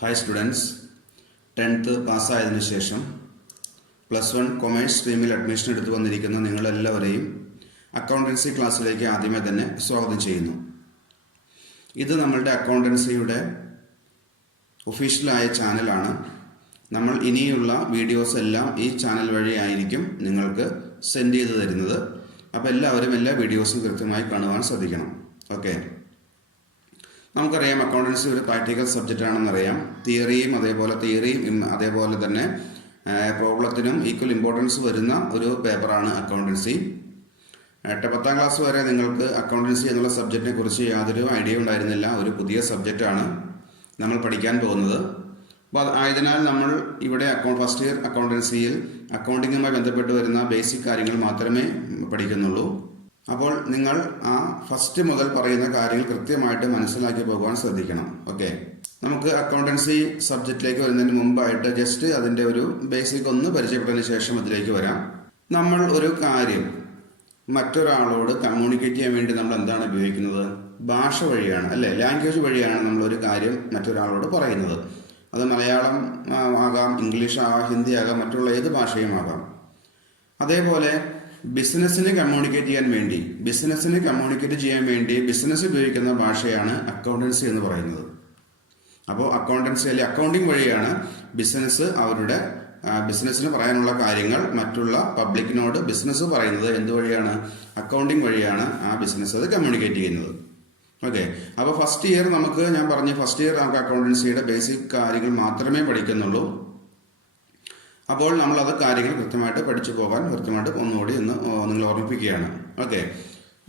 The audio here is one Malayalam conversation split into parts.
ഹായ് സ്റ്റുഡൻസ്, 10th പാസ്സായതിനു ശേഷം +1 കൊമേഴ്സ് സ്ട്രീമിൽ അഡ്മിഷൻ എടുത്തു വന്നിരിക്കുന്ന നിങ്ങളെല്ലാവരെയും അക്കൗണ്ടൻസി ക്ലാസ്സിലേക്ക് ആദ്യമേ തന്നെ സ്വാഗതം ചെയ്യുന്നു. ഇത് നമ്മളുടെ അക്കൗണ്ടൻസിയുടെ ഒഫീഷ്യലായ ചാനലാണ്. നമ്മൾ ഇനിയുള്ള വീഡിയോസ് എല്ലാം ഈ ചാനൽ വഴി ആയിരിക്കും നിങ്ങൾക്ക് സെൻഡ് ചെയ്ത് തരുന്നത്. അപ്പോൾ എല്ലാവരും എല്ലാ വീഡിയോസും കൃത്യമായി കാണുവാൻ ശ്രദ്ധിക്കണം. ഓക്കെ, നമുക്കറിയാം അക്കൗണ്ടൻസി ഒരു പ്രാക്ടിക്കൽ സബ്ജക്റ്റ് ആണെന്നറിയാം. തിയറിയും അതേപോലെ തന്നെ പ്രോബ്ലത്തിനും ഈക്വൽ ഇമ്പോർട്ടൻസ് വരുന്ന ഒരു പേപ്പറാണ് അക്കൗണ്ടൻസി. 10th ക്ലാസ് വരെ നിങ്ങൾക്ക് അക്കൗണ്ടൻസി എന്നുള്ള സബ്ജക്റ്റിനെ കുറിച്ച് യാതൊരു ഐഡിയ ഉണ്ടായിരുന്നില്ല. ഒരു പുതിയ സബ്ജക്റ്റാണ് നമ്മൾ പഠിക്കാൻ പോകുന്നത്. അപ്പോൾ ആയതിനാൽ നമ്മൾ ഇവിടെ ഫസ്റ്റ് ഇയർ അക്കൗണ്ടൻസിയിൽ അക്കൗണ്ടിങ്ങുമായി ബന്ധപ്പെട്ട് വരുന്ന ബേസിക് കാര്യങ്ങൾ മാത്രമേ പഠിക്കുന്നുള്ളൂ. അപ്പോൾ നിങ്ങൾ ആ ഫസ്റ്റ് മുതൽ പറയുന്ന കാര്യങ്ങൾ കൃത്യമായിട്ട് മനസ്സിലാക്കി പോകാൻ ശ്രദ്ധിക്കണം. ഓക്കെ, നമുക്ക് അക്കൗണ്ടൻസി സബ്ജക്റ്റിലേക്ക് വരുന്നതിന് മുമ്പായിട്ട് ജസ്റ്റ് അതിൻ്റെ ഒരു ബേസിക് ഒന്ന് പരിചയപ്പെട്ടതിന് ശേഷം അതിലേക്ക് വരാം. നമ്മൾ ഒരു കാര്യം മറ്റൊരാളോട് കമ്മ്യൂണിക്കേറ്റ് ചെയ്യാൻ വേണ്ടി നമ്മൾ എന്താണ് ഉപയോഗിക്കുന്നത്? ഭാഷ വഴിയാണ്, അല്ലേ? ലാംഗ്വേജ് വഴിയാണ് നമ്മളൊരു കാര്യം മറ്റൊരാളോട് പറയുന്നത്. അത് മലയാളം ആകാം, ഇംഗ്ലീഷ് ആകാം, ഹിന്ദി ആകാം, മറ്റുള്ള ഏത് ഭാഷയും ആകാം. അതേപോലെ ബിസിനസ്സിനെ കമ്മ്യൂണിക്കേറ്റ് ചെയ്യാൻ വേണ്ടി ബിസിനസ് ഉപയോഗിക്കുന്ന ഭാഷയാണ് അക്കൗണ്ടൻസി എന്ന് പറയുന്നത്. അപ്പോൾ അക്കൗണ്ടൻസി അല്ലെങ്കിൽ അക്കൗണ്ടിങ് വഴിയാണ് ബിസിനസ് അവരുടെ ബിസിനസ്സിന് പറയാനുള്ള കാര്യങ്ങൾ മറ്റുള്ള പബ്ലിക്കിനോട് ബിസിനസ് പറയുന്നത്. എന്തുവഴിയാണ്? അക്കൗണ്ടിങ് വഴിയാണ് ആ ബിസിനസ് അത് കമ്മ്യൂണിക്കേറ്റ് ചെയ്യുന്നത്. ഓക്കെ, അപ്പോൾ ഫസ്റ്റ് ഇയർ നമുക്ക് അക്കൗണ്ടൻസിയുടെ ബേസിക് കാര്യങ്ങൾ മാത്രമേ പഠിക്കുന്നുള്ളൂ. അപ്പോൾ നമ്മളത് കാര്യങ്ങൾ കൃത്യമായിട്ട് പഠിച്ചു പോകാൻ കൃത്യമായിട്ട് ഒന്നുകൂടി നിങ്ങൾ ഓർമ്മിപ്പിക്കുകയാണ്. ഓക്കെ,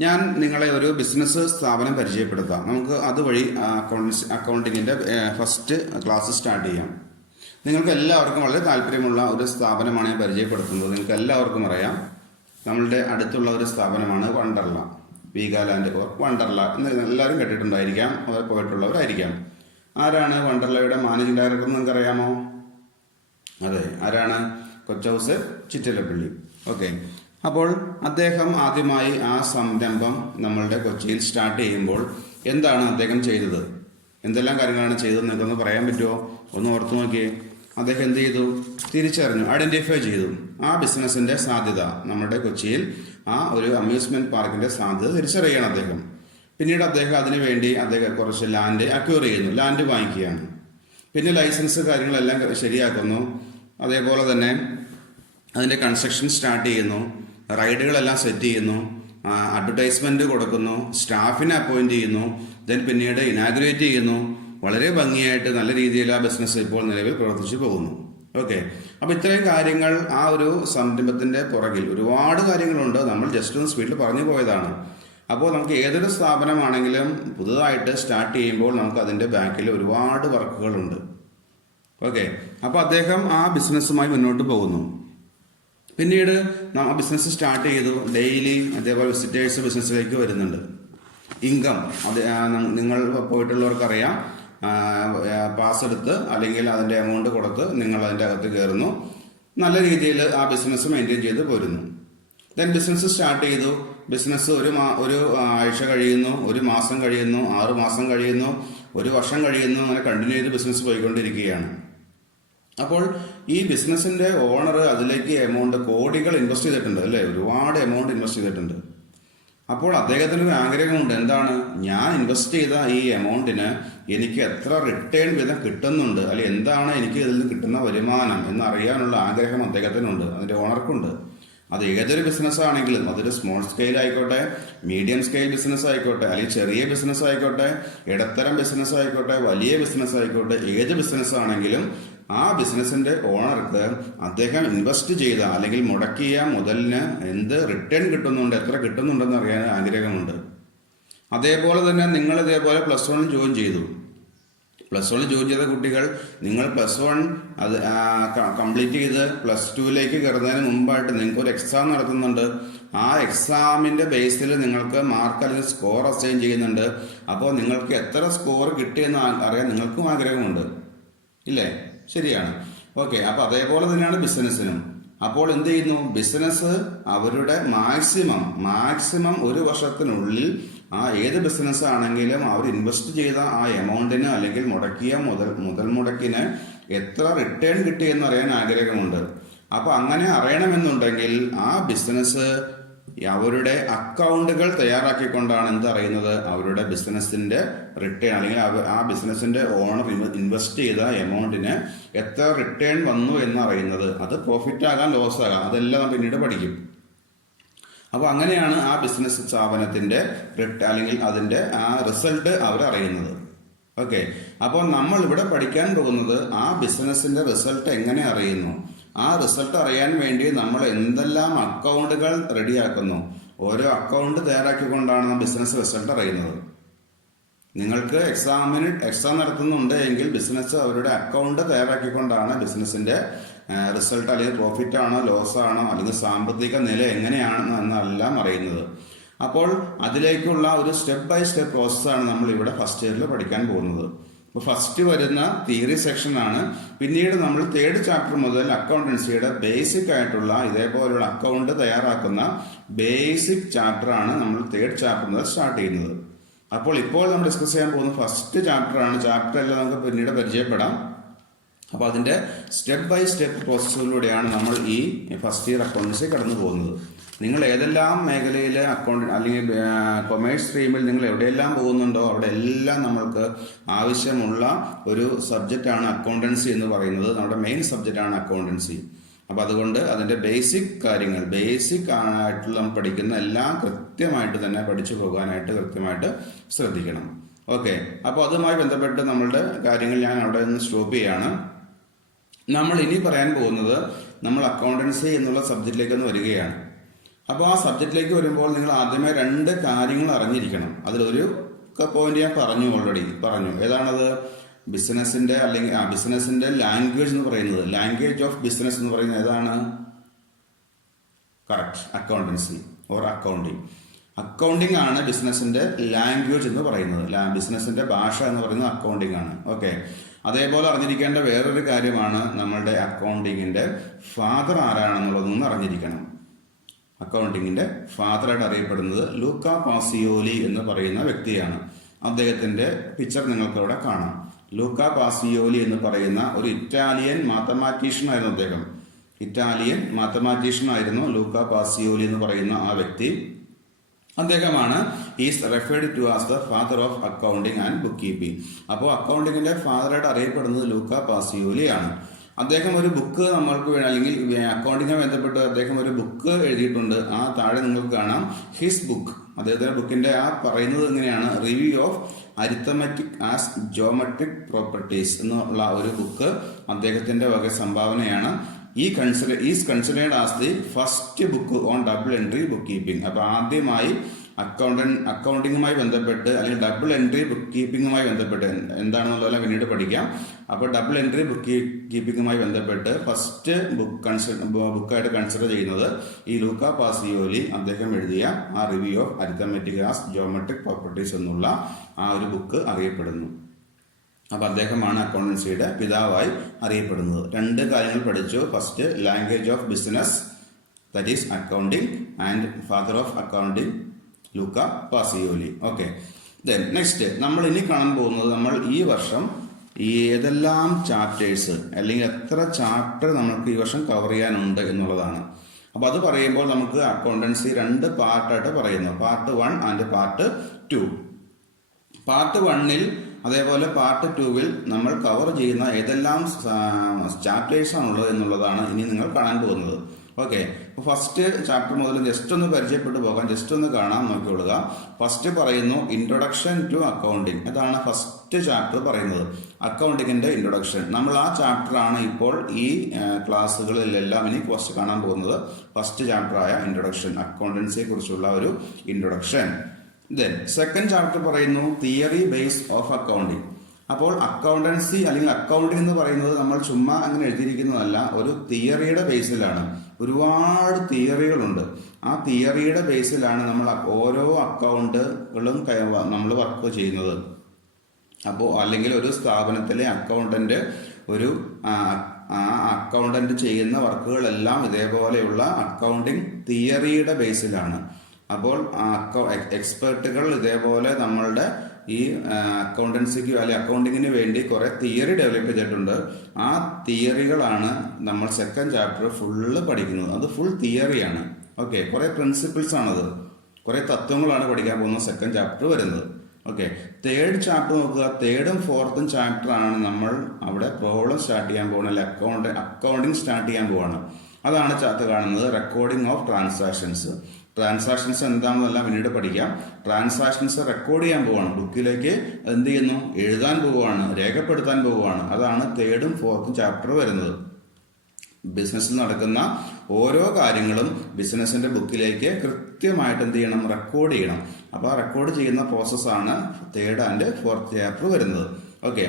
ഞാൻ നിങ്ങളെ ഒരു ബിസിനസ് സ്ഥാപനം പരിചയപ്പെടുത്താം. നമുക്ക് അതുവഴി അക്കൗണ്ടിങ്ങിൻ്റെ ഫസ്റ്റ് ക്ലാസ് സ്റ്റാർട്ട് ചെയ്യാം. നിങ്ങൾക്ക് എല്ലാവർക്കും വളരെ താല്പര്യമുള്ള ഒരു സ്ഥാപനമാണ് ഞാൻ പരിചയപ്പെടുത്തുന്നത്. നിങ്ങൾക്ക് എല്ലാവർക്കും അറിയാം, നമ്മളുടെ അടുത്തുള്ള ഒരു സ്ഥാപനമാണ് വണ്ടർല. വീഗാലാൻഡ് വണ്ടർല എന്ന് എല്ലാവരും കേട്ടിട്ടുണ്ടായിരിക്കാം, അവർ പോയിട്ടുള്ളവരായിരിക്കാം. ആരാണ് വണ്ടർലയുടെ മാനേജിംഗ് ഡയറക്ടർ എന്ന് നിങ്ങൾക്ക് അറിയാമോ? അതെ, ആരാണ്? കൊച്ചൗസ് ചിറ്റലപ്പള്ളി. ഓക്കെ, അപ്പോൾ അദ്ദേഹം ആദ്യമായി ആ സംരംഭം നമ്മളുടെ കൊച്ചിയിൽ സ്റ്റാർട്ട് ചെയ്യുമ്പോൾ എന്താണ് അദ്ദേഹം ചെയ്തത്? എന്തെല്ലാം കാര്യങ്ങളാണ് ചെയ്തതെന്ന് നിങ്ങൾക്കൊന്ന് പറയാൻ പറ്റുമോ? ഒന്ന് ഓർത്തു നോക്കിയേ. അദ്ദേഹം എന്ത് ചെയ്തു? തിരിച്ചറിഞ്ഞു, ഐഡന്റിഫൈ ചെയ്തു ആ ബിസിനസിന്റെ സാധ്യത. നമ്മുടെ കൊച്ചിയിൽ ആ ഒരു അമ്യൂസ്മെന്റ് പാർക്കിന്റെ സാധ്യത തിരിച്ചറിയുകയാണ് അദ്ദേഹം. പിന്നീട് അതിനുവേണ്ടി കുറച്ച് ലാൻഡ് അക്വയർ ചെയ്യുന്നു, ലാൻഡ് വാങ്ങിക്കുകയാണ്. പിന്നെ ലൈസൻസ് കാര്യങ്ങളെല്ലാം ശരിയാക്കുന്നു. അതേപോലെ തന്നെ അതിൻ്റെ കൺസ്ട്രക്ഷൻ സ്റ്റാർട്ട് ചെയ്യുന്നു, റൈഡുകളെല്ലാം സെറ്റ് ചെയ്യുന്നു, അഡ്വർടൈസ്മെന്റ് കൊടുക്കുന്നു, സ്റ്റാഫിനെ അപ്പോയിന്റ് ചെയ്യുന്നു, പിന്നീട് ഇനാഗുറേറ്റ് ചെയ്യുന്നു. വളരെ ഭംഗിയായിട്ട് നല്ല രീതിയിൽ ആ ബിസിനസ് ഇപ്പോൾ നിലവിൽ പ്രവർത്തിച്ചു പോകുന്നു. ഓക്കെ, അപ്പോൾ ഇത്രയും കാര്യങ്ങൾ ആ ഒരു സംരംഭത്തിൻ്റെ പുറകിൽ ഒരുപാട് കാര്യങ്ങളുണ്ട്. നമ്മൾ ജസ്റ്റ് ഒന്ന് സ്പീഡിൽ പറഞ്ഞു പോയതാണ്. അപ്പോൾ നമുക്ക് ഏതൊരു സ്ഥാപനമാണെങ്കിലും പുതുതായിട്ട് സ്റ്റാർട്ട് ചെയ്യുമ്പോൾ നമുക്ക് അതിൻ്റെ ബാക്കിൽ ഒരുപാട് വർക്കുകളുണ്ട്. ഓക്കെ, അപ്പോൾ അദ്ദേഹം ആ ബിസിനസ്സുമായി മുന്നോട്ട് പോകുന്നു. പിന്നീട് ബിസിനസ് സ്റ്റാർട്ട് ചെയ്തു. ഡെയിലി അതേപോലെ വിസിറ്റേഴ്സ് ബിസിനസ്സിലേക്ക് വരുന്നുണ്ട്. ഇൻകം നിങ്ങൾ പോയിട്ടുള്ളവർക്കറിയാം, പാസ് എടുത്ത് അല്ലെങ്കിൽ അതിൻ്റെ എമൗണ്ട് കൊടുത്ത് നിങ്ങൾ അതിൻ്റെ അകത്ത് കയറുന്നു. നല്ല രീതിയിൽ ആ ബിസിനസ് മെയിൻറ്റെയിൻ ചെയ്ത് പോരുന്നു. ബിസിനസ് സ്റ്റാർട്ട് ചെയ്തു. ബിസിനസ് ഒരു ആഴ്ച കഴിയുന്നു, ഒരു മാസം കഴിയുന്നു, 6 മാസം കഴിയുന്നു, ഒരു വർഷം കഴിയുന്നു. അങ്ങനെ കണ്ടിന്യൂ ചെയ്ത് ബിസിനസ് പോയിക്കൊണ്ടിരിക്കുകയാണ്. അപ്പോൾ ഈ ബിസിനസിന്റെ ഓണർ അതിലേക്ക് എമൗണ്ട് കോടികൾ ഇൻവെസ്റ്റ് ചെയ്തിട്ടുണ്ട്, അല്ലേ? ഒരുപാട് എമൗണ്ട് ഇൻവെസ്റ്റ് ചെയ്തിട്ടുണ്ട്. അപ്പോൾ അദ്ദേഹത്തിന് ഒരു ആഗ്രഹമുണ്ട്. എന്താണ്? ഞാൻ ഇൻവെസ്റ്റ് ചെയ്ത ഈ എമൗണ്ടിന് എനിക്ക് എത്ര റിട്ടേൺ വീതം കിട്ടുന്നുണ്ട്, അല്ലെങ്കിൽ എന്താണ് എനിക്ക് ഇതിൽ നിന്ന് കിട്ടുന്ന വരുമാനം എന്നറിയാനുള്ള ആഗ്രഹം അദ്ദേഹത്തിനുണ്ട്, അതിന്റെ ഓണർക്കുണ്ട്. അത് ഏതൊരു ബിസിനസ് ആണെങ്കിലും, അതൊരു സ്മോൾ സ്കെയിൽ ആയിക്കോട്ടെ, മീഡിയം സ്കെയിൽ ബിസിനസ് ആയിക്കോട്ടെ, അല്ലെങ്കിൽ ചെറിയ ബിസിനസ് ആയിക്കോട്ടെ, ഇടത്തരം ബിസിനസ് ആയിക്കോട്ടെ, വലിയ ബിസിനസ് ആയിക്കോട്ടെ, ഏത് ബിസിനസ് ആണെങ്കിലും ആ ബിസിനസിന്റെ ഓണർക്ക് അദ്ദേഹം ഇൻവെസ്റ്റ് ചെയ്ത അല്ലെങ്കിൽ മുടക്കിയ മുതലിന് എന്ത് റിട്ടേൺ കിട്ടുന്നുണ്ട്, എത്ര കിട്ടുന്നുണ്ടെന്ന് അറിയാൻ ആഗ്രഹമുണ്ട്. അതേപോലെ തന്നെ നിങ്ങൾ ഇതേപോലെ +1 ജോയിൻ ചെയ്തു. +1 ജോയിൻ ചെയ്ത കുട്ടികൾ, നിങ്ങൾ +1 അത് കംപ്ലീറ്റ് ചെയ്ത് +2ലേക്ക് കയറുന്നതിന് മുമ്പായിട്ട് നിങ്ങൾക്ക് ഒരു എക്സാം നടത്തുന്നുണ്ട്. ആ എക്സാമിന്റെ ബേസിൽ നിങ്ങൾക്ക് മാർക്ക് അല്ലെങ്കിൽ സ്കോർ അസൈൻ ചെയ്യുന്നുണ്ട്. അപ്പോൾ നിങ്ങൾക്ക് എത്ര സ്കോർ കിട്ടിയെന്ന് അറിയാൻ നിങ്ങൾക്കും ആഗ്രഹമുണ്ട്, ഇല്ലേ? ശരിയാണ്. ഓക്കെ, അപ്പോൾ അതേപോലെ തന്നെയാണ് ബിസിനസ്സിനും. അപ്പോൾ എന്ത് ചെയ്യുന്നു? ബിസിനസ് അവരുടെ മാക്സിമം 1 വർഷത്തിനുള്ളിൽ ഏത് ബിസിനസ് ആണെങ്കിലും അവർ ഇൻവെസ്റ്റ് ചെയ്ത ആ എമൗണ്ടിന് അല്ലെങ്കിൽ മുടക്കിയ മുതൽ മുടക്കിന് എത്ര റിട്ടേൺ കിട്ടിയെന്ന് അറിയാൻ ആഗ്രഹമുണ്ട്. അപ്പൊ അങ്ങനെ അറിയണമെന്നുണ്ടെങ്കിൽ ആ ബിസിനസ് അവരുടെ അക്കൗണ്ടുകൾ തയ്യാറാക്കിക്കൊണ്ടാണ് അറിയുന്നത്, അവരുടെ ബിസിനസിന്റെ റിട്ടേൺ അല്ലെങ്കിൽ ആ ബിസിനസിന്റെ ഓണർ ഇൻവെസ്റ്റ് ചെയ്ത എമൗണ്ടിന് എത്ര റിട്ടേൺ വന്നു എന്ന് അറിയുന്നത്. അത് പ്രോഫിറ്റ് ആകാം, ലോസ് ആകാം, അതെല്ലാം നാം പിന്നീട് പഠിക്കും. അപ്പോൾ അങ്ങനെയാണ് ആ ബിസിനസ് സ്ഥാപനത്തിന്റെ അല്ലെങ്കിൽ അതിന്റെ ആ റിസൾട്ട് അവർ അറിയുന്നത്. ഓക്കെ, അപ്പോൾ നമ്മൾ ഇവിടെ പഠിക്കാൻ പോകുന്നത് ആ ബിസിനസിന്റെ റിസൾട്ട് എങ്ങനെ അറിയുന്നു. ആ റിസൾട്ട് അറിയാൻ വേണ്ടി നമ്മൾ എന്തെല്ലാം അക്കൗണ്ടുകൾ റെഡിയാക്കുന്നു. ഓരോ അക്കൗണ്ട് തയ്യാറാക്കിക്കൊണ്ടാണ് ബിസിനസ് റിസൾട്ട് അറിയുന്നത്. നിങ്ങൾക്ക് എക്സാം നടത്തുന്നുണ്ട് എങ്കിൽ ബിസിനസ് അവരുടെ അക്കൗണ്ട് തയ്യാറാക്കിക്കൊണ്ടാണ് ബിസിനസിന്റെ റിസൾട്ട് അല്ലെങ്കിൽ പ്രോഫിറ്റ് ആണോ ലോസ് ആണോ അല്ലെങ്കിൽ സാമ്പത്തിക നില എങ്ങനെയാണെന്ന് എന്നെല്ലാം അറിയുന്നത്. അപ്പോൾ അതിലേക്കുള്ള ഒരു സ്റ്റെപ്പ് ബൈ സ്റ്റെപ്പ് പ്രോസസ്സാണ് നമ്മൾ ഇവിടെ ഫസ്റ്റ് ഇയറിൽ പഠിക്കാൻ പോകുന്നത്. അപ്പോൾ ഫസ്റ്റ് വരുന്ന തിയറി സെക്ഷനാണ്. പിന്നീട് നമ്മൾ 3rd ചാപ്റ്റർ മുതൽ അക്കൗണ്ടൻസിയുടെ ബേസിക് ആയിട്ടുള്ള ഇതേപോലുള്ള അക്കൗണ്ട് തയ്യാറാക്കുന്ന ബേസിക് ചാപ്റ്റർ ആണ് നമ്മൾ 3rd ചാപ്റ്റർ മുതൽ സ്റ്റാർട്ട് ചെയ്യുന്നത്. അപ്പോൾ ഇപ്പോൾ നമ്മൾ ഡിസ്കസ് ചെയ്യാൻ പോകുന്ന ഫസ്റ്റ് ചാപ്റ്റർ ആണ്. ചാപ്റ്റർ എല്ലാം നമുക്ക് പിന്നീട് പരിചയപ്പെടാം. അപ്പോൾ അതിന്റെ സ്റ്റെപ്പ് ബൈ സ്റ്റെപ്പ് പ്രോസസ്സിലൂടെയാണ് നമ്മൾ ഈ ഫസ്റ്റ് ഇയർ അക്കൗണ്ടൻസി കടന്നു പോകുന്നത്. നിങ്ങൾ ഏതെല്ലാം മേഖലയിൽ അക്കൗണ്ട് അല്ലെങ്കിൽ കൊമേഴ്സ് സ്ട്രീമിൽ നിങ്ങൾ എവിടെയെല്ലാം പോകുന്നുണ്ടോ അവിടെ എല്ലാം നമ്മൾക്ക് ആവശ്യമുള്ള ഒരു സബ്ജക്റ്റാണ് അക്കൗണ്ടൻസി എന്ന് പറയുന്നത്. നമ്മുടെ മെയിൻ സബ്ജക്റ്റാണ് അക്കൗണ്ടൻസി. അപ്പം അതുകൊണ്ട് അതിൻ്റെ ബേസിക് കാര്യങ്ങൾ ബേസിക് ആയിട്ടുള്ള നമ്മൾ പഠിക്കുന്ന എല്ലാം കൃത്യമായിട്ട് തന്നെ പഠിച്ചു പോകാനായിട്ട് കൃത്യമായിട്ട് ശ്രദ്ധിക്കണം. ഓക്കെ, അപ്പോൾ അതുമായി ബന്ധപ്പെട്ട് നമ്മളുടെ കാര്യങ്ങൾ ഞാൻ അവിടെ നിന്ന് സ്റ്റോപ്പ് ചെയ്യാണ്. നമ്മൾ ഇനി പറയാൻ പോകുന്നത് നമ്മൾ അക്കൗണ്ടൻസി എന്നുള്ള സബ്ജക്റ്റിലേക്കൊന്ന് വരികയാണ്. അപ്പോൾ ആ സബ്ജക്റ്റിലേക്ക് വരുമ്പോൾ നിങ്ങൾ ആദ്യമേ 2 കാര്യങ്ങൾ അറിഞ്ഞിരിക്കണം. അതിലൊരു പോയിന്റ് ഞാൻ ഓൾറെഡി പറഞ്ഞു. ഏതാണത്? ബിസിനസിന്റെ അല്ലെങ്കിൽ ബിസിനസിന്റെ ലാംഗ്വേജ് എന്ന് പറയുന്നത്, ലാംഗ്വേജ് ഓഫ് ബിസിനസ് എന്ന് പറയുന്നത് ഏതാണ്? Correct, accountancy or accounting. Accounting ആണ് ബിസിനസിന്റെ ലാംഗ്വേജ് എന്ന് പറയുന്നത്. ബിസിനസിന്റെ ഭാഷ എന്ന് പറയുന്നത് അക്കൗണ്ടിങ് ആണ്. ഓക്കെ, അതേപോലെ അറിഞ്ഞിരിക്കേണ്ട വേറൊരു കാര്യമാണ് നമ്മളുടെ അക്കൗണ്ടിങ്ങിന്റെ ഫാദർ ആരാണെന്നുള്ളതൊന്നും അറിഞ്ഞിരിക്കണം. അക്കൗണ്ടിങ്ങിന്റെ ഫാദറായിട്ട് അറിയപ്പെടുന്നത് ലൂക്ക പാസിയോലി എന്ന് പറയുന്ന വ്യക്തിയാണ്. അദ്ദേഹത്തിന്റെ പിക്ചർ നിങ്ങൾക്ക് അവിടെ കാണാം. ലൂക്ക പാസിയോലി എന്ന് പറയുന്ന ഒരു ഇറ്റാലിയൻ മാത്തമാറ്റീഷ്യൻ ആയിരുന്നു അദ്ദേഹം. ഇറ്റാലിയൻ മാത്തമാറ്റീഷ്യൻ ആയിരുന്നു ലൂക്ക പാസിയോലി എന്ന് പറയുന്ന ആ വ്യക്തി. അദ്ദേഹമാണ് is referred to as the father of accounting and book keeping. അപ്പോൾ അക്കൗണ്ടിങ്ങിന്റെ ഫാദറായിട്ട് അറിയപ്പെടുന്നത് ലൂക്ക പാസിയോലി ആണ്. അദ്ദേഹം ഒരു ബുക്ക് നമ്മൾക്ക് അല്ലെങ്കിൽ അക്കൗണ്ടിങ്ങുമായി ബന്ധപ്പെട്ട് അദ്ദേഹം ഒരു ബുക്ക് എഴുതിയിട്ടുണ്ട്. ആ താഴെ നിങ്ങൾക്ക് കാണാം ഹിസ് ബുക്ക്. അദ്ദേഹത്തിന്റെ ബുക്കിന്റെ പറയുന്നത് ഇങ്ങനെയാണ്: review of arithmetic as geometric properties എന്നുള്ള ഒരു ബുക്ക് അദ്ദേഹത്തിന്റെ വക സംഭാവനയാണ്. Is considered as the first book on double entry book keeping. അപ്പൊ ആദ്യമായി അക്കൗണ്ടിങ്ങുമായി ബന്ധപ്പെട്ട് അല്ലെങ്കിൽ ഡബിൾ എൻട്രി ബുക്ക് കീപ്പിംഗുമായി ബന്ധപ്പെട്ട് എന്താണെന്നുള്ളതെല്ലാം പിന്നീട് പഠിക്കാം. അപ്പോൾ ഡബിൾ എൻട്രി ബുക്ക് കീപ്പിംഗുമായി ബന്ധപ്പെട്ട് ഫസ്റ്റ് ബുക്കായിട്ട് കൺസിഡർ ചെയ്യുന്നത് ഈ ലൂക്ക പാസിയോലി അദ്ദേഹം എഴുതിയ ആ review of arithmetic as geometric properties എന്നുള്ള ആ ഒരു ബുക്ക് അറിയപ്പെടുന്നു. അപ്പൊ അദ്ദേഹമാണ് അക്കൗണ്ടൻസിയുടെ പിതാവായി അറിയപ്പെടുന്നത്. 2 കാര്യങ്ങൾ പഠിച്ചു. First, language of business, that is accounting, and father of accounting Luca Pacioli. Okay, then next നമ്മൾ ഇനി കാണാൻ പോകുന്നത് നമ്മൾ ഈ വർഷം ഏതെല്ലാം ചാപ്റ്റേഴ്സ് അല്ലെങ്കിൽ എത്ര ചാപ്റ്റർ നമുക്ക് ഈ വർഷം കവർ ചെയ്യാനുണ്ട് എന്നുള്ളതാണ്. അപ്പൊ അത് പറയുമ്പോൾ നമുക്ക് അക്കൗണ്ടൻസി 2 പാർട്ടായിട്ട് പറയുന്നു. Part 1 and part 2. പാർട്ട് 1-ൽ അതേപോലെ പാർട്ട് 2-വിൽ നമ്മൾ കവർ ചെയ്യുന്ന ഏതെല്ലാം ചാപ്റ്റേഴ്സ് ആണുള്ളത് എന്നുള്ളതാണ് ഇനി നിങ്ങൾ കാണാൻ പോകുന്നത്. ഓക്കെ, അപ്പോൾ ഫസ്റ്റ് ചാപ്റ്റർ മുതൽ ജസ്റ്റ് ഒന്ന് പരിചയപ്പെട്ടു പോകാം. ജസ്റ്റ് ഒന്ന് കാണാൻ നോക്കിക്കൊള്ളുക. ഫസ്റ്റ് പറയുന്നു ഇൻട്രൊഡക്ഷൻ ടു അക്കൗണ്ടിങ്. അതാണ് ഫസ്റ്റ് ചാപ്റ്റർ പറയുന്നത്, അക്കൗണ്ടിങ്ങിന്റെ ഇൻട്രൊഡക്ഷൻ. നമ്മൾ ആ ചാപ്റ്റർ ആണ് ഇപ്പോൾ ഈ ക്ലാസ്സുകളിലെല്ലാം ഇനി ഫസ്റ്റ് കാണാൻ പോകുന്നത്. ഫസ്റ്റ് ചാപ്റ്റർ ആയ ഇൻട്രൊഡക്ഷൻ, അക്കൗണ്ടൻസിയെ കുറിച്ചുള്ള ഒരു ഇൻട്രൊഡക്ഷൻ. ദെൻ സെക്കൻഡ് ചാപ്റ്റർ പറയുന്നു തിയറി ബേസ് ഓഫ് അക്കൗണ്ടിങ്. അപ്പോൾ അക്കൗണ്ടൻസി അല്ലെങ്കിൽ അക്കൗണ്ടിങ് എന്ന് പറയുന്നത് നമ്മൾ ചുമ്മാ അങ്ങനെ എഴുതിയിരിക്കുന്നതല്ല, ഒരു തിയറിയുടെ ബേസിലാണ്. ഒരുപാട് തിയറികളുണ്ട്. ആ തിയറിയുടെ ബേസിലാണ് നമ്മൾ ഓരോ അക്കൗണ്ടുകളും നമ്മൾ വർക്ക് ചെയ്യുന്നത്. അപ്പോൾ അല്ലെങ്കിൽ ഒരു സ്ഥാപനത്തിലെ അക്കൗണ്ടന്റ് അക്കൗണ്ടന്റ് ചെയ്യുന്ന വർക്കുകളെല്ലാം ഇതേപോലെയുള്ള അക്കൗണ്ടിങ് തിയറിയുടെ ബേസിലാണ്. അപ്പോൾ എക്സ്പെർട്ടുകൾ ഇതേപോലെ നമ്മളുടെ ഈ അക്കൗണ്ടൻസിക്ക് അല്ലെങ്കിൽ അക്കൗണ്ടിങ്ങിന് വേണ്ടി കുറെ തിയറി ഡെവലപ്പ് ചെയ്തിട്ടുണ്ട്. ആ തിയറികളാണ് നമ്മൾ സെക്കൻഡ് ചാപ്റ്റർ ഫുള്ള് പഠിക്കുന്നത്. അത് ഫുൾ തിയറിയാണ്. ഓക്കെ, കുറെ പ്രിൻസിപ്പിൾസ് ആണത്, കുറെ തത്വങ്ങളാണ് പഠിക്കാൻ പോകുന്ന സെക്കൻഡ് ചാപ്റ്റർ വരുന്നത്. ഓക്കെ, തേർഡ് ചാപ്റ്റർ നോക്കുക. തേർഡും ഫോർത്തും ചാപ്റ്റർ ആണ് നമ്മൾ അവിടെ പ്രോബ്ലം സ്റ്റാർട്ട് ചെയ്യാൻ പോകുന്നത്, അല്ലെങ്കിൽ അക്കൗണ്ടിങ് സ്റ്റാർട്ട് ചെയ്യാൻ പോവാണ്. അതാണ് ചാപ്റ്റർ കാണുന്നത്, റെക്കോർഡിംഗ് ഓഫ് ട്രാൻസാക്ഷൻസ്. ട്രാൻസാക്ഷൻസ് എന്താണെന്നെല്ലാം പിന്നീട് പഠിക്കാം. ട്രാൻസാക്ഷൻസ് റെക്കോർഡ് ചെയ്യാൻ പോവാണ്, ബുക്കിലേക്ക് എന്ത് ചെയ്യുന്നു, എഴുതാൻ പോവുകയാണ്, രേഖപ്പെടുത്താൻ പോവുകയാണ്. അതാണ് തേർഡും ഫോർത്തും ചാപ്റ്റർ വരുന്നത്. ബിസിനസ്സിൽ നടക്കുന്ന ഓരോ കാര്യങ്ങളും ബിസിനസിന്റെ ബുക്കിലേക്ക് കൃത്യമായിട്ട് എന്ത് ചെയ്യണം, റെക്കോർഡ് ചെയ്യണം. അപ്പോൾ ആ റെക്കോർഡ് ചെയ്യുന്ന പ്രോസസ്സാണ് തേർഡ് ആൻഡ് ഫോർത്ത് ചാപ്റ്റർ വരുന്നത്. ഓക്കെ,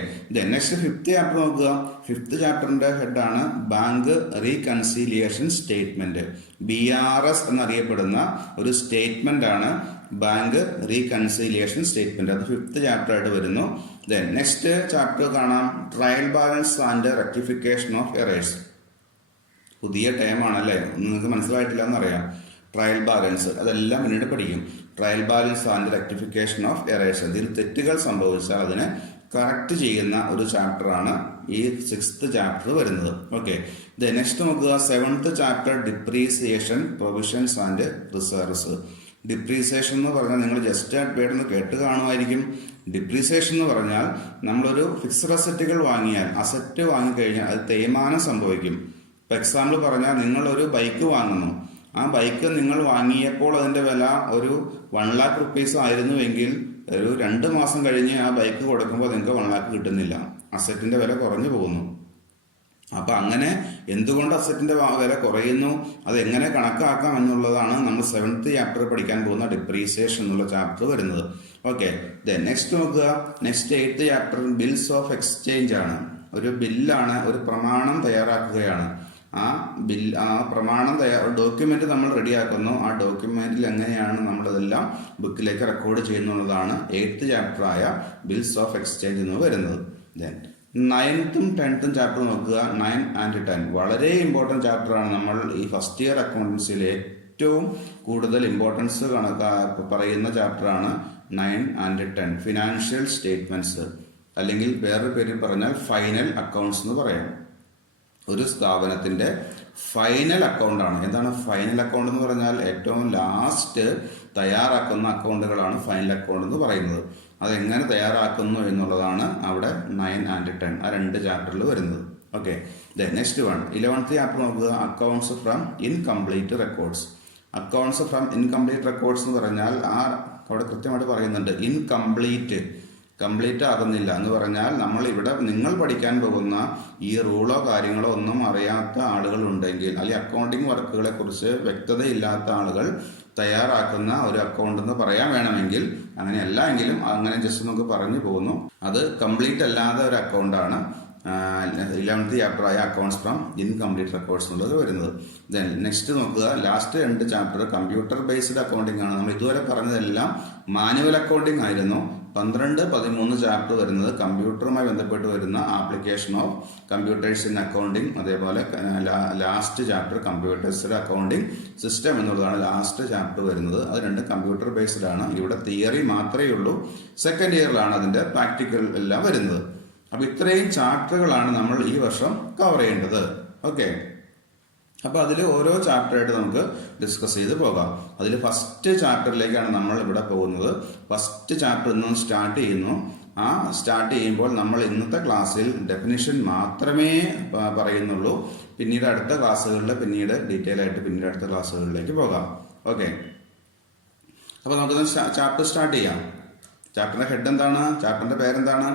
നെക്സ്റ്റ് ഫിഫ്ത്ത് ചാപ്റ്റർ നോക്കുക. ഫിഫ്ത്ത് ചാപ്റ്ററിന്റെ ഹെഡാണ് ബാങ്ക് റീകൺസീലിയേഷൻ സ്റ്റേറ്റ്മെന്റ്. BRS എന്നറിയപ്പെടുന്ന ഒരു സ്റ്റേറ്റ്മെന്റ് ആണ് ബാങ്ക് റീകൺസീലിയേഷൻ സ്റ്റേറ്റ്മെന്റ്. അത് ഫിഫ്ത്ത് ചാപ്റ്റർ ആയിട്ട് വരുന്നു. നെക്സ്റ്റ് ചാപ്റ്റർ കാണാം, trial balance and rectification of errors. പുതിയ ടൈമാണല്ലേ, നിങ്ങൾക്ക് മനസ്സിലായിട്ടില്ല എന്നറിയാം. ട്രയൽ ബാലൻസ് അതെല്ലാം പിന്നീട് പഠിക്കും. Trial balance and rectification of errors. ഇതിൽ തെറ്റുകൾ സംഭവിച്ചാൽ അതിനെ കറക്റ്റ് ചെയ്യുന്ന ഒരു ചാപ്റ്ററാണ് ഈ സിക്സ്ത് ചാപ്റ്റർ വരുന്നത്. ഓക്കെ, നെക്സ്റ്റ് നോക്കുക. Seventh chapter depreciation, provisions and reserves. Depreciation എന്ന് പറഞ്ഞാൽ നിങ്ങൾ ജസ്റ്റ് ആയിട്ട് പേടൊന്ന് കേട്ട് കാണുമായിരിക്കും. ഡിപ്രീസിയേഷൻ എന്ന് പറഞ്ഞാൽ നമ്മളൊരു ഫിക്സഡ് അസറ്റുകൾ വാങ്ങിയാൽ, അസറ്റ് വാങ്ങിക്കഴിഞ്ഞാൽ അത് തേയ്മാനം സംഭവിക്കും. ഇപ്പം എക്സാമ്പിൾ പറഞ്ഞാൽ നിങ്ങളൊരു ബൈക്ക് വാങ്ങുന്നു. ആ ബൈക്ക് നിങ്ങൾ വാങ്ങിയപ്പോൾ അതിൻ്റെ വില ഒരു 1 lakh rupees ആയിരുന്നുവെങ്കിൽ ഒരു 2 മാസം കഴിഞ്ഞ് ആ ബൈക്ക് കൊടുക്കുമ്പോൾ നിങ്ങൾക്ക് 1 lakh കിട്ടുന്നില്ല, അസറ്റിന്റെ വില കുറഞ്ഞു പോകുന്നു. അപ്പൊ അങ്ങനെ എന്തുകൊണ്ട് അസറ്റിന്റെ വില കുറയുന്നു, അത് എങ്ങനെ കണക്കാക്കാം എന്നുള്ളതാണ് നമ്മൾ 7th ചാപ്റ്റർ പഠിക്കാൻ പോകുന്ന ഡിപ്രീസിയേഷൻ എന്നുള്ള ചാപ്റ്റർ വരുന്നത്. ഓക്കെ, നെക്സ്റ്റ് നോക്കുക. Next 8th chapter bills of exchange ആണ്. ഒരു ബില്ലാണ്, ഒരു പ്രമാണം തയ്യാറാക്കുകയാണ്. ആ പ്രമാണം ഡോക്യുമെന്റ് നമ്മൾ റെഡിയാക്കുന്നു. ആ ഡോക്യുമെന്റിൽ എങ്ങനെയാണ് നമ്മളതെല്ലാം ബുക്കിലേക്ക് റെക്കോർഡ് ചെയ്യുന്നുള്ളതാണ് 8th ചാപ്റ്റർ ആയ ബിൽസ് ഓഫ് എക്സ്ചേഞ്ച് എന്ന് വരുന്നത്. 9th 10th ചാപ്റ്റർ നോക്കുക. 9 and 10 വളരെ ഇമ്പോർട്ടൻറ്റ് ചാപ്റ്റർ ആണ്. നമ്മൾ ഈ ഫസ്റ്റ് ഇയർ അക്കൗണ്ടൻസിയിൽ ഏറ്റവും കൂടുതൽ ഇമ്പോർട്ടൻസ് പറയുന്ന ചാപ്റ്റർ ആണ് 9 and 10. ഫിനാൻഷ്യൽ സ്റ്റേറ്റ്മെന്റ്സ്, അല്ലെങ്കിൽ വേറൊരു പേരിൽ പറഞ്ഞാൽ ഫൈനൽ അക്കൗണ്ട്സ് എന്ന് പറയാം. ഒരു സ്ഥാപനത്തിന്റെ ഫൈനൽ അക്കൗണ്ട് ആണ്. എന്താണ് ഫൈനൽ അക്കൗണ്ട് എന്ന് പറഞ്ഞാൽ? ഏറ്റവും ലാസ്റ്റ് തയ്യാറാക്കുന്ന അക്കൗണ്ടുകളാണ് ഫൈനൽ അക്കൗണ്ട് എന്ന് പറയുന്നത്. അതെങ്ങനെ തയ്യാറാക്കുന്നു എന്നുള്ളതാണ് അവിടെ 9 and 10 ആ 2 ചാപ്റ്ററിൽ വരുന്നത്. ഓക്കെ, നെക്സ്റ്റ് 11th ചാപ്റ്റർ നോക്കുക. Accounts from incomplete records. Accounts from incomplete records എന്ന് പറഞ്ഞാൽ അവിടെ കൃത്യമായിട്ട് പറയുന്നുണ്ട് കംപ്ലീറ്റ് ആകുന്നില്ല എന്ന് പറഞ്ഞാൽ നിങ്ങൾ പഠിക്കാൻ പോകുന്ന ഈ റൂളോ കാര്യങ്ങളോ ഒന്നും അറിയാത്ത ആളുകൾ ഉണ്ടെങ്കിൽ, അല്ലെങ്കിൽ അക്കൗണ്ടിങ് വർക്കുകളെ കുറിച്ച് വ്യക്തതയില്ലാത്ത ആളുകൾ തയ്യാറാക്കുന്ന ഒരു അക്കൗണ്ട് എന്ന് പറയാൻ വേണമെങ്കിൽ, അങ്ങനെയല്ല എങ്കിലും അങ്ങനെ ജസ്റ്റ് നമുക്ക് പറഞ്ഞു പോകുന്നു. അത് കംപ്ലീറ്റ് അല്ലാതെ ഒരു അക്കൗണ്ടാണ് 11th ചാപ്റ്റർ ആയ അക്കൗണ്ട്സ് ഫ്രം ഇൻകംപ്ലീറ്റ് റെക്കോർഡ്സ് എന്നുള്ളത് വരുന്നത്. നെക്സ്റ്റ് നോക്കുക. Last 2 chapter computer based accounting ആണ്. നമ്മൾ ഇതുവരെ പറഞ്ഞതെല്ലാം മാനുവൽ അക്കൗണ്ടിംഗ് ആയിരുന്നു. 12, 13 ചാപ്റ്റർ വരുന്നത് കമ്പ്യൂട്ടറുമായി ബന്ധപ്പെട്ട് വരുന്ന application of computers in accounting. അതേപോലെ ലാസ്റ്റ് ചാപ്റ്റർ കമ്പ്യൂട്ടേഴ്സിന്റെ അക്കൗണ്ടിങ് സിസ്റ്റം എന്നുള്ളതാണ് ലാസ്റ്റ് ചാപ്റ്റർ വരുന്നത്. അത് 2 കമ്പ്യൂട്ടർ ബേസ്ഡ് ആണ്. ഇവിടെ തിയറി മാത്രമേ ഉള്ളൂ. സെക്കൻഡ് ഇയറിലാണ് അതിന്റെ പ്രാക്ടിക്കൽ എല്ലാം വരുന്നത്. അപ്പൊ ഇത്രയും ചാപ്റ്ററുകളാണ് നമ്മൾ ഈ വർഷം കവർ ചെയ്യേണ്ടത്. ഓക്കെ, അപ്പൊ അതിൽ ഓരോ ചാപ്റ്ററായിട്ട് നമുക്ക് ഡിസ്കസ് ചെയ്ത് പോകാം. അതിൽ ഫസ്റ്റ് ചാപ്റ്ററിലേക്കാണ് നമ്മൾ ഇവിടെ പോകുന്നത്. ഫസ്റ്റ് ചാപ്റ്റർ ഇന്ന് സ്റ്റാർട്ട് ചെയ്യുന്നു. സ്റ്റാർട്ട് ചെയ്യുമ്പോൾ നമ്മൾ ഇന്നത്തെ ക്ലാസ്സിൽ ഡെഫിനിഷൻ മാത്രമേ പറയുന്നുള്ളൂ. പിന്നീട് അടുത്ത ക്ലാസ്സുകളിൽ ഡീറ്റെയിൽ ആയിട്ട് അടുത്ത ക്ലാസ്സുകളിലേക്ക് പോകാം. ഓക്കെ, അപ്പൊ നമുക്ക് ചാപ്റ്റർ സ്റ്റാർട്ട് ചെയ്യാം. ചാപ്റ്ററിന്റെ ഹെഡ് എന്താണ്? ചാപ്റ്ററിന്റെ പേരെന്താണ്?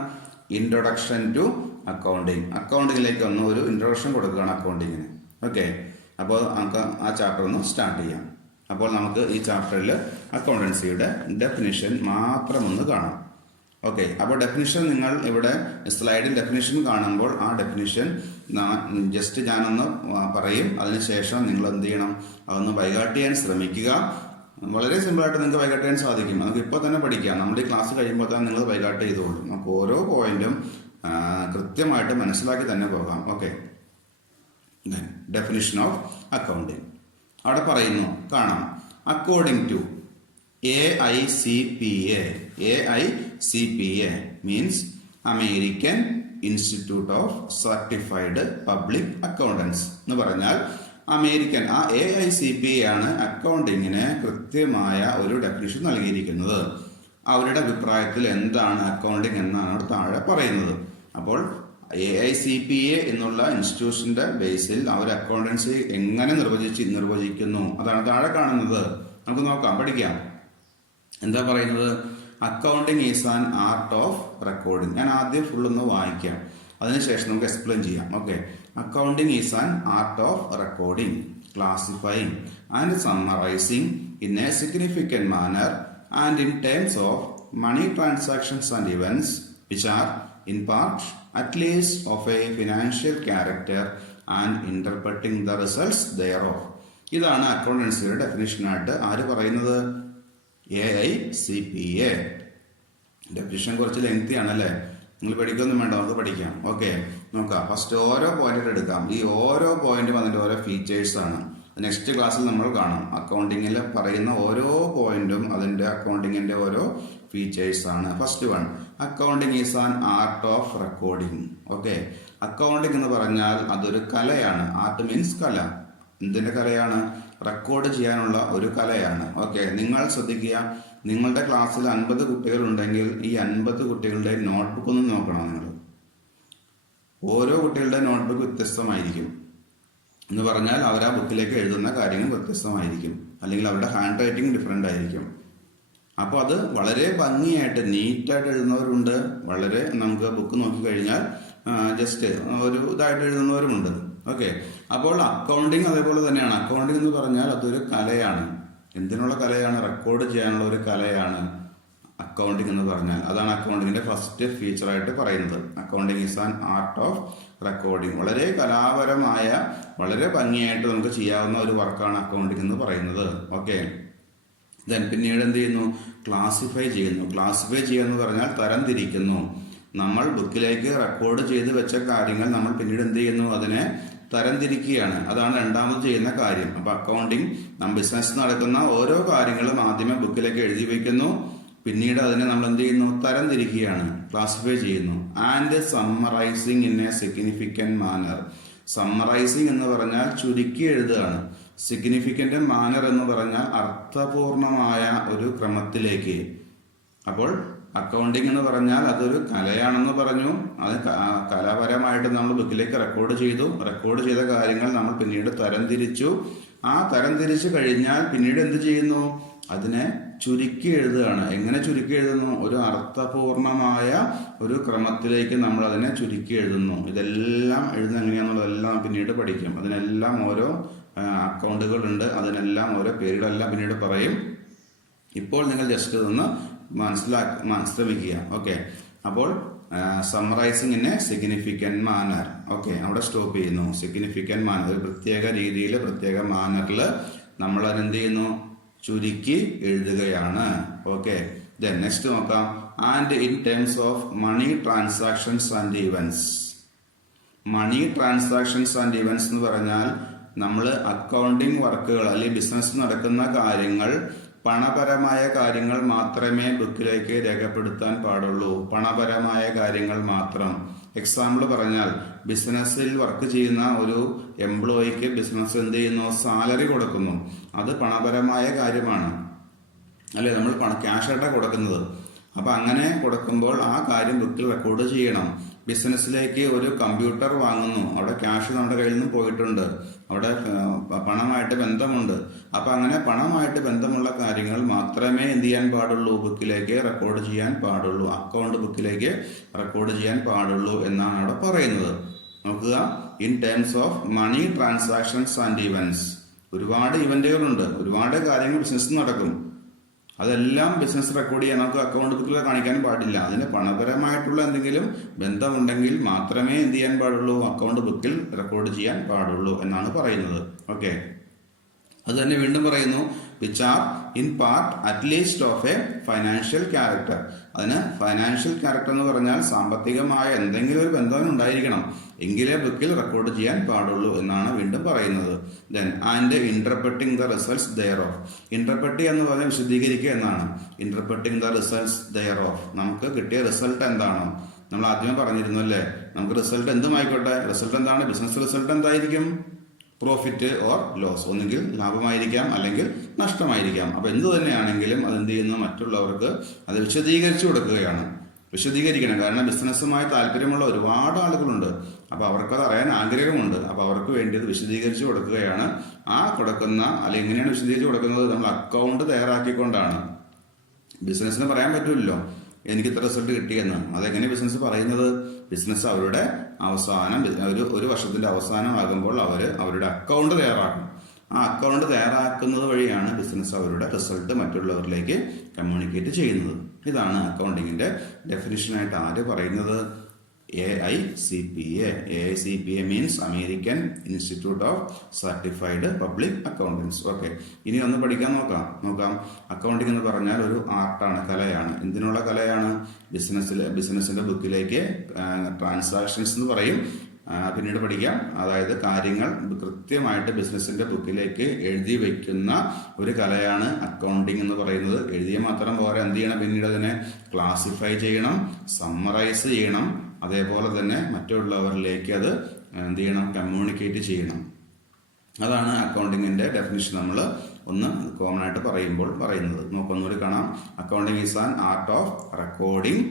Introduction to accounting. അക്കൗണ്ടിങ്ങിലേക്ക് ഒന്ന് ഒരു ഇൻട്രൊഡക്ഷൻ കൊടുക്കുകയാണ് അക്കൗണ്ടിങ്ങിന്. ഓക്കെ, അപ്പോൾ നമുക്ക് ആ ചാപ്റ്റർ ഒന്ന് സ്റ്റാർട്ട് ചെയ്യാം. അപ്പോൾ നമുക്ക് ഈ ചാപ്റ്ററിൽ അക്കൗണ്ടൻസിയുടെ ഡെഫിനിഷൻ മാത്രം ഒന്ന് കാണാം. ഓക്കെ, അപ്പോൾ ഡെഫിനിഷൻ നിങ്ങൾ ഇവിടെ സ്ലൈഡിൽ ഡെഫിനിഷൻ കാണുമ്പോൾ ആ ഡെഫിനിഷൻ ജസ്റ്റ് ഞാനൊന്ന് പറയും. അതിനുശേഷം നിങ്ങൾ എന്ത് ചെയ്യണം? അതൊന്ന് ബൈഹാർട്ട് ചെയ്യാൻ ശ്രമിക്കുക. വളരെ സിമ്പിളായിട്ട് നിങ്ങൾക്ക് ബൈഹാർട്ട് ചെയ്യാൻ സാധിക്കും. നമുക്ക് ഇപ്പോൾ തന്നെ പഠിക്കാം. നമ്മുടെ ഈ ക്ലാസ് കഴിയുമ്പോൾ തന്നെ നിങ്ങൾ ബൈഹാർട്ട് ചെയ്തോളൂ. നമുക്ക് ഓരോ പോയിന്റും കൃത്യമായിട്ട് മനസ്സിലാക്കി തന്നെ പോകാം. ഓക്കെ, ഡെഫിനിഷൻ ഓഫ് അക്കൗണ്ടിങ് അവിടെ പറയുന്നു, കാണാം. According to AICPA means American Institute of Certified Public Accountants എന്ന് പറഞ്ഞാൽ അമേരിക്കൻ ആ AICPA ആണ് അക്കൗണ്ടിങ്ങിന് കൃത്യമായ ഒരു ഡെഫിനിഷൻ നൽകിയിരിക്കുന്നത്. അവരുടെ അഭിപ്രായത്തിൽ എന്താണ് അക്കൗണ്ടിങ് എന്നാണ് അവിടെ താഴെ പറയുന്നത്. അപ്പോൾ AICPA എന്നുള്ള ഇൻസ്റ്റിറ്റ്യൂഷന്റെ ബേസിൽ അവർ അക്കൗണ്ടൻസി എങ്ങനെ നിർവചിക്കുന്നു അതാണ് താഴെ കാണുന്നത്. നമുക്ക് നോക്കാം, പഠിക്കാം. എന്താ പറയുന്നത്? Accounting is an art of recording. ഞാൻ ആദ്യം ഫുൾ ഒന്ന് വായിക്കാം, അതിനുശേഷം നമുക്ക് എക്സ്പ്ലെയിൻ ചെയ്യാം. Okay. Accounting is an art of recording, classifying and summarising in a significant manner and in terms of money transactions and events which are in part at least of a financial character and interpreting the results thereof. ഇതാണ് അക്കൗണ്ടൻസിയുടെ ഡെഫിനിഷനായിട്ട് ആര് പറയുന്നത്? AICPA. ഡെഫിനിഷൻ കുറച്ച് ലെങ്തി ആണല്ലേ, നിങ്ങൾ പഠിക്കൊന്നും വേണ്ട, നമുക്ക് പഠിക്കാം. ഓക്കെ, നോക്കാം. ഫസ്റ്റ് ഓരോ പോയിന്റ് എടുക്കാം. ഈ ഓരോ പോയിന്റും അതിൻ്റെ ഓരോ ഫീച്ചേഴ്സ് ആണ്. നെക്സ്റ്റ് ക്ലാസ്സിൽ നമ്മൾ കാണാം. അക്കൗണ്ടിങ്ങിൽ പറയുന്ന ഓരോ പോയിന്റും അതിന്റെ അക്കൗണ്ടിങ്ങിന്റെ ഓരോ ഫീച്ചേഴ്സ് ആണ്. First one, accounting is an art of recording. Okay, accounting എന്ന് പറഞ്ഞാൽ അതൊരു കലയാണ്. ആർട്ട് മീൻസ് കല. എന്തിന്റെ കലയാണ്? റെക്കോർഡ് ചെയ്യാനുള്ള ഒരു കലയാണ്. ഓക്കെ, നിങ്ങൾ ശ്രദ്ധിക്കുക, നിങ്ങളുടെ ക്ലാസ്സിൽ 50 കുട്ടികൾ ഉണ്ടെങ്കിൽ ഈ 50 കുട്ടികളുടെ നോട്ട്ബുക്ക് ഒന്ന് നോക്കണം. നിങ്ങൾ ഓരോ കുട്ടികളുടെ നോട്ട്ബുക്ക് വ്യത്യസ്തമായിരിക്കും എന്ന് പറഞ്ഞാൽ അവർ ആ ബുക്കിലേക്ക് എഴുതുന്ന കാര്യങ്ങൾ വ്യത്യസ്തമായിരിക്കും, അല്ലെങ്കിൽ അവരുടെ ഹാൻഡ് റൈറ്റിംഗ് ഡിഫറെൻ്റ് ആയിരിക്കും. അപ്പോൾ അത് വളരെ ഭംഗിയായിട്ട് നീറ്റായിട്ട് എഴുതുന്നവരുണ്ട്, വളരെ നമുക്ക് ബുക്ക് നോക്കിക്കഴിഞ്ഞാൽ ജസ്റ്റ് ഒരു ഇതായിട്ട് എഴുതുന്നവരുമുണ്ട്. ഓക്കെ, അപ്പോൾ അക്കൗണ്ടിങ് അതേപോലെ തന്നെയാണ്. അക്കൗണ്ടിങ് എന്ന് പറഞ്ഞാൽ അതൊരു കലയാണ്. എന്തിനുള്ള കലയാണ്? റെക്കോർഡ് ചെയ്യാനുള്ള ഒരു കലയാണ് അക്കൗണ്ടിങ് എന്ന് പറഞ്ഞാൽ. അതാണ് അക്കൗണ്ടിങ്ങിന്റെ ഫസ്റ്റ് ഫീച്ചറായിട്ട് പറയുന്നത്. Accounting is an art of recording. വളരെ കലാപരമായ, വളരെ ഭംഗിയായിട്ട് നമുക്ക് ചെയ്യാവുന്ന ഒരു വർക്കാണ് അക്കൗണ്ടിങ് എന്ന് പറയുന്നത്. ഓക്കെ, ദെൻ പിന്നീട് എന്ത് ചെയ്യുന്നു? ക്ലാസിഫൈ ചെയ്യുന്നു. ക്ലാസിഫൈ ചെയ്യുന്നു പറഞ്ഞാൽ തരംതിരിക്കുന്നു. നമ്മൾ ബുക്കിലേക്ക് റെക്കോർഡ് ചെയ്ത് വെച്ച കാര്യങ്ങൾ നമ്മൾ പിന്നീട് എന്ത് ചെയ്യുന്നു? അതിനെ തരംതിരിക്കുകയാണ്. അതാണ് രണ്ടാമത് ചെയ്യുന്ന കാര്യം. അപ്പൊ അക്കൗണ്ടിങ് ബിസിനസ് നടക്കുന്ന ഓരോ കാര്യങ്ങളും ആദ്യമേ ബുക്കിലേക്ക് എഴുതി വെക്കുന്നു, പിന്നീട് അതിനെ നമ്മൾ എന്ത് ചെയ്യുന്നു? തരംതിരിക്കുകയാണ്, ക്ലാസിഫൈ ചെയ്യുന്നു. And summarising in a significant manner. Summarising എന്ന് പറഞ്ഞാൽ ചുരുക്കി എഴുതുകയാണ്. സിഗ്നിഫിക്കന്റ് മാനർ എന്ന് പറഞ്ഞാൽ അർത്ഥപൂർണമായ ഒരു ക്രമത്തിലേക്ക്. അപ്പോൾ അക്കൗണ്ടിങ് എന്ന് പറഞ്ഞാൽ അതൊരു കലയാണെന്ന് പറഞ്ഞു. അത് കലാപരമായിട്ട് നമ്മൾ ബുക്കിലേക്ക് റെക്കോർഡ് ചെയ്തു. റെക്കോർഡ് ചെയ്ത കാര്യങ്ങൾ നമ്മൾ പിന്നീട് തരംതിരിച്ചു. ആ തരംതിരിച്ചു കഴിഞ്ഞാൽ പിന്നീട് എന്ത് ചെയ്യുന്നു? അതിനെ ചുരുക്കി എഴുതുകയാണ്. എങ്ങനെ ചുരുക്കി എഴുതുന്നു? ഒരു അർത്ഥപൂർണമായ ഒരു ക്രമത്തിലേക്ക് നമ്മൾ അതിനെ ചുരുക്കി എഴുതുന്നു. ഇതെല്ലാം എഴുതുന്നത് എങ്ങനെയാണെന്നുള്ളതെല്ലാം പിന്നീട് പഠിക്കും. അതിനെല്ലാം ഓരോ അക്കൗണ്ടുകളുണ്ട്, അതിനെല്ലാം ഓരോ പേരുകളെല്ലാം പിന്നീട് പറയും. ഇപ്പോൾ നിങ്ങൾ ജസ്റ്റ് ഒന്ന് മനസ്സിലാക്കാൻ ശ്രമിക്കുക. ഓക്കെ, അപ്പോൾ summarising in a significant manner. Okay, അവിടെ സ്റ്റോപ്പ് ചെയ്യുന്നു. സിഗ്നിഫിക്കന്റ് മാനർ, ഒരു പ്രത്യേക രീതിയിൽ, പ്രത്യേക മാനറിൽ നമ്മൾ അതെന്ത് ചെയ്യുന്നു? ചുരുക്കി എഴുതുകയാണ്. ഓക്കെ, ദെൻ നെക്സ്റ്റ് നോക്കാം. And in terms of money transactions and events. Money transactions and events എന്ന് പറഞ്ഞാൽ നമ്മൾ അക്കൗണ്ടിങ് വർക്കുകൾ അല്ലെങ്കിൽ ബിസിനസ് നടക്കുന്ന കാര്യങ്ങൾ, പണപരമായ കാര്യങ്ങൾ മാത്രമേ ബുക്കിലേക്ക് രേഖപ്പെടുത്താൻ പാടുള്ളൂ. പണപരമായ കാര്യങ്ങൾ മാത്രം. എക്സാമ്പിൾ പറഞ്ഞാൽ, ബിസിനസ്സിൽ വർക്ക് ചെയ്യുന്ന ഒരു എംപ്ലോയിക്ക് ബിസിനസ് എന്ത് ചെയ്യുന്നു? സാലറി കൊടുക്കുന്നു. അത് പണപരമായ കാര്യമാണ്, അല്ലെ? നമ്മൾ ക്യാഷായിട്ടാണ് കൊടുക്കുന്നത്. അപ്പൊ അങ്ങനെ കൊടുക്കുമ്പോൾ ആ കാര്യം ബുക്കിൽ റെക്കോർഡ് ചെയ്യണം. ബിസിനസ്സിലേക്ക് ഒരു കമ്പ്യൂട്ടർ വാങ്ങുന്നു, അവിടെ ക്യാഷ് നമ്മുടെ കയ്യിൽ നിന്ന് പോയിട്ടുണ്ട്, അവിടെ പണമായിട്ട് ബന്ധമുണ്ട്. അപ്പൊ അങ്ങനെ പണമായിട്ട് ബന്ധമുള്ള കാര്യങ്ങൾ മാത്രമേ എന്ത് ചെയ്യാൻ പാടുള്ളൂ? ബുക്കിലേക്ക് റെക്കോർഡ് ചെയ്യാൻ പാടുള്ളൂ. അക്കൗണ്ട് ബുക്കിലേക്ക് റെക്കോർഡ് ചെയ്യാൻ പാടുള്ളൂ എന്നാണ് അവിടെ പറയുന്നത്. നോക്കുക, in terms of money transactions and events. ഒരുപാട് ഇവന്റുകളുണ്ട്, ഒരുപാട് കാര്യങ്ങൾ ബിസിനസ് നടക്കും. അതെല്ലാം ബിസിനസ് റെക്കോർഡ് ചെയ്യാൻ നമുക്ക് അക്കൗണ്ട് ബുക്കിൽ കാണിക്കാൻ പാടില്ല. അതിന് പണപരമായിട്ടുള്ള എന്തെങ്കിലും ബന്ധമുണ്ടെങ്കിൽ മാത്രമേ എന്ത് ചെയ്യാൻ പാടുള്ളൂ? അക്കൗണ്ട് ബുക്കിൽ റെക്കോർഡ് ചെയ്യാൻ പാടുള്ളൂ എന്നാണ് പറയുന്നത്. ഓക്കെ, അത് തന്നെ വീണ്ടും പറയുന്നു. Which are in part at least of a financial character. അതിന് ഫൈനാൻഷ്യൽ ക്യാരക്ടർ എന്ന് പറഞ്ഞാൽ സാമ്പത്തികമായ എന്തെങ്കിലും ഒരു ബന്ധം ഉണ്ടായിരിക്കണം, എങ്കിലേ ബുക്കിൽ റെക്കോർഡ് ചെയ്യാൻ പാടുള്ളൂ എന്നാണ് വീണ്ടും പറയുന്നത്. Then and interpreting the results thereof. Interpret എന്ന് പറഞ്ഞാൽ വിശദീകരിക്കുക എന്നാണ്. Interpreting the results thereof, നമുക്ക് കിട്ടിയ റിസൾട്ട് എന്താണോ, നമ്മൾ ആദ്യമേ പറഞ്ഞിരുന്നു അല്ലേ, നമുക്ക് റിസൾട്ട് എന്തുമായിക്കോട്ടെ, റിസൾട്ട് എന്താണ്, ബിസിനസ് റിസൾട്ട് എന്തായിരിക്കും, പ്രോഫിറ്റ് ഓർ ലോസ്, ഒന്നുകിൽ ലാഭമായിരിക്കാം അല്ലെങ്കിൽ നഷ്ടമായിരിക്കാം. അപ്പൊ എന്ത് തന്നെയാണെങ്കിലും അത് എന്ത് ചെയ്യുന്നു, മറ്റുള്ളവർക്ക് അത് വിശദീകരിച്ചു കൊടുക്കുകയാണ്. വിശദീകരിക്കണം, കാരണം ബിസിനസ്സുമായി താല്പര്യമുള്ള ഒരുപാട് ആളുകളുണ്ട്. അപ്പൊ അവർക്കത് അറിയാൻ ആഗ്രഹമുണ്ട്. അപ്പൊ അവർക്ക് വേണ്ടി അത് വിശദീകരിച്ചു കൊടുക്കുകയാണ്. ആ കൊടുക്കുന്ന അല്ലെങ്കിൽ എങ്ങനെയാണ് വിശദീകരിച്ചു കൊടുക്കുന്നത്, നമ്മൾ അക്കൗണ്ട് തയ്യാറാക്കിക്കൊണ്ടാണ്. ബിസിനസ്സിന് പറയാൻ പറ്റില്ലല്ലോ എനിക്ക് ഇത്ര റിസൾട്ട് കിട്ടിയെന്ന്. അതെങ്ങനെ ബിസിനസ് പറയുന്നത്, ബിസിനസ് അവരുടെ അവസാനം ഒരു വർഷത്തിന്റെ അവസാനമാകുമ്പോൾ അവരുടെ അക്കൗണ്ട് തയ്യാറാക്കും. ആ അക്കൗണ്ട് തയ്യാറാക്കുന്നത് വഴിയാണ് ബിസിനസ് അവരുടെ റിസൾട്ട് മറ്റുള്ളവരിലേക്ക് കമ്മ്യൂണിക്കേറ്റ് ചെയ്യുന്നത്. ഇതാണ് അക്കൗണ്ടിങ്ങിന്റെ ഡെഫിനിഷനായിട്ട് ആര് പറയുന്നത്, AICPA. AICPA means American Institute of Certified Public accountants. Okay, ഇനി ഒന്ന് പഠിക്കാൻ നോക്കാം. അക്കൗണ്ടിംഗ് എന്ന് പറഞ്ഞാൽ ഒരു ആർട്ടാണ്, കലയാണ്. എന്തിനുള്ള കലയാണ്, ബിസിനസിന്റെ ബുക്കിലേക്ക് ട്രാൻസാക്ഷൻസ് എന്ന് പറയും, പിന്നീട് പഠിക്കാം. അതായത് കാര്യങ്ങൾ കൃത്യമായിട്ട് ബിസിനസിന്റെ ബുക്കിലേക്ക് എഴുതി വെക്കുന്ന ഒരു കലയാണ് അക്കൗണ്ടിങ് എന്ന് പറയുന്നത്. എഴുതിയ മാത്രം പോരാ, എന്ത് ചെയ്യണം, പിന്നീട് അതിനെ ക്ലാസിഫൈ ചെയ്യണം, സമ്മറൈസ് ചെയ്യണം, അതേപോലെ തന്നെ മറ്റുള്ളവരിലേക്ക് അത് എന്ത് ചെയ്യണം, കമ്മ്യൂണിക്കേറ്റ് ചെയ്യണം. അതാണ് അക്കൗണ്ടിങ്ങിന്റെ ഡെഫിനിഷൻ നമ്മൾ ഒന്ന് കോമൺ ആയിട്ട് പറയുന്നത്. നോക്കൊന്നുകൂടി കാണാം. Accounting is an art of recording,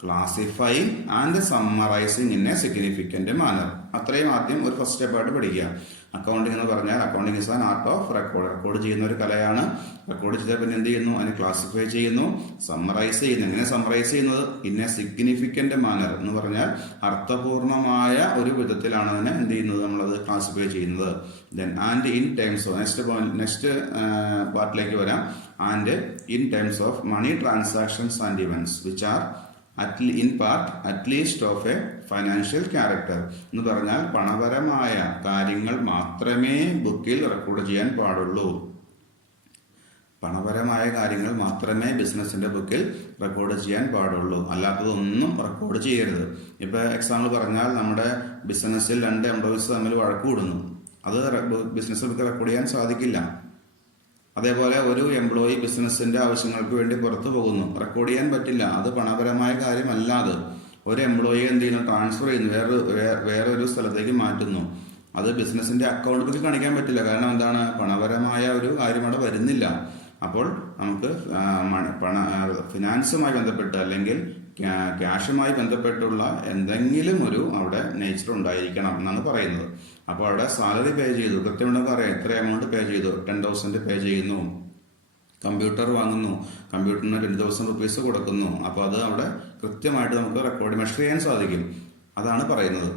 classifying and summarising in a significant manner. അത്രയും ആദ്യം ഒരു ഫസ്റ്റ് സ്റ്റെപ്പായിട്ട് പഠിക്കുക. അക്കൗണ്ടിംഗ് എന്ന് പറഞ്ഞാൽ accounting is an art of record ചെയ്യുന്ന ഒരു കലയാണ്. റെക്കോർഡ് ചെയ്താൽ പിന്നെ എന്ത് ചെയ്യുന്നു, അതിനെ ക്ലാസിഫൈ ചെയ്യുന്നു, സമ്മറൈസ് ചെയ്യുന്നു. എങ്ങനെ സമ്മറൈസ് ചെയ്യുന്നത്, ഇൻ എ സിഗ്നിഫിക്കന്റ് മാനർ എന്ന് പറഞ്ഞാൽ അർത്ഥപൂർണമായ ഒരു വിധത്തിലാണ് അതിനെ എന്ത് ചെയ്യുന്നത്, നമ്മളത് ക്ലാസിഫൈ ചെയ്യുന്നത്. Then and in terms of, next പാർട്ടിലേക്ക് വരാം. And in terms of money transactions and events which are in part at least of a financial character എന്ന് പറഞ്ഞാൽ പണപരമായ കാര്യങ്ങൾ മാത്രമേ ബുക്കിൽ റെക്കോർഡ് ചെയ്യാൻ പാടുള്ളൂ. പണപരമായ കാര്യങ്ങൾ മാത്രമേ ബിസിനസിന്റെ ബുക്കിൽ റെക്കോർഡ് ചെയ്യാൻ പാടുള്ളൂ, അല്ലാത്തതൊന്നും റെക്കോർഡ് ചെയ്യരുത്. ഇപ്പൊ എക്സാമ്പിൾ പറഞ്ഞാൽ നമ്മുടെ ബിസിനസ്സിൽ 2 എംപ്ലോയീസ് തമ്മിൽ വഴക്ക് കൂടുന്നു, അത് ബിസിനസ് ബുക്കിൽ റെക്കോർഡ് ചെയ്യാൻ സാധിക്കില്ല. അതേപോലെ ഒരു എംപ്ലോയി ബിസിനസിന്റെ ആവശ്യങ്ങൾക്ക് വേണ്ടി പുറത്തു പോകുന്നു, റെക്കോർഡ് ചെയ്യാൻ പറ്റില്ല. അത് പണപരമായ കാര്യമല്ലാതെ ഒരു എംപ്ലോയി എന്ത് ചെയ്യുന്നു, ട്രാൻസ്ഫർ ചെയ്യുന്നു, വേറൊരു സ്ഥലത്തേക്ക് മാറ്റുന്നു, അത് ബിസിനസിന്റെ അക്കൗണ്ട് ബുക്കിൽ കാണിക്കാൻ പറ്റില്ല. കാരണം എന്താണ്, പണപരമായ ഒരു കാര്യം അവിടെ വരുന്നില്ല. അപ്പോൾ നമുക്ക് ഫിനാൻസുമായി ബന്ധപ്പെട്ട് അല്ലെങ്കിൽ ക്യാഷുമായി ബന്ധപ്പെട്ടുള്ള എന്തെങ്കിലും ഒരു അവിടെ നേച്ചർ ഉണ്ടായിരിക്കണം എന്നാണ് പറയുന്നത്. അപ്പോൾ അവിടെ സാലറി പേ ചെയ്തു, കൃത്യമുണ്ടെങ്കിൽ അറിയാം എത്ര എമൗണ്ട് പേ ചെയ്തു, 10,000 പേ ചെയ്യുന്നു. കമ്പ്യൂട്ടർ വാങ്ങുന്നു, കമ്പ്യൂട്ടറിന് 20,000 റുപ്പീസ് കൊടുക്കുന്നു. അപ്പോൾ അത് അവിടെ കൃത്യമായിട്ട് നമുക്ക് റെക്കോർഡ് മെഷർ ചെയ്യാൻ സാധിക്കും. അതാണ് പറയുന്നത്.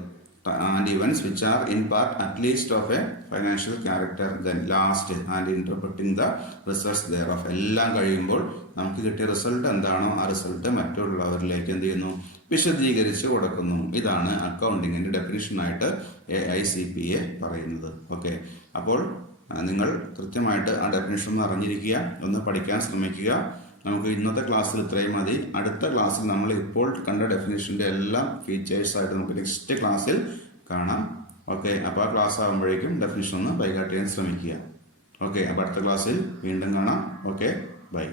And events which are in part at least of a financial character. Then last and interpreting the results thereof. എല്ലാം കഴിയുമ്പോൾ നമുക്ക് കിട്ടിയ റിസൾട്ട് എന്താണോ ആ റിസൾട്ട് മറ്റുള്ളവരിലേക്ക് എന്ത് ചെയ്യുന്നു, വിശദീകരിച്ച് കൊടുക്കുന്നു. ഇതാണ് അക്കൗണ്ടിങ്ങിന്റെ ഡെഫിനിഷനായിട്ട് AICPA പറയുന്നത്. ഓക്കെ, അപ്പോൾ നിങ്ങൾ കൃത്യമായിട്ട് ആ ഡെഫിനിഷൻ ഒന്ന് അറിഞ്ഞിരിക്കുക, ഒന്ന് പഠിക്കാൻ ശ്രമിക്കുക. നമുക്ക് ഇന്നത്തെ ക്ലാസ്സിൽ ഇത്രയും മതി. അടുത്ത ക്ലാസ്സിൽ നമ്മൾ ഇപ്പോൾ കണ്ട ഡെഫിനിഷന്റെ എല്ലാ ഫീച്ചേഴ്സ് ആയിട്ട് നമുക്ക് നെക്സ്റ്റ് ക്ലാസ്സിൽ കാണാം. ഓക്കെ, അപ്പോൾ ആ ക്ലാസ് ആകുമ്പോഴേക്കും ഡെഫിനിഷൻ ഒന്ന് ബൈഹാർട്ട് ചെയ്യാൻ ശ്രമിക്കുക. ഓക്കെ, അപ്പോൾ അടുത്ത ക്ലാസ്സിൽ വീണ്ടും കാണാം. Okay, by.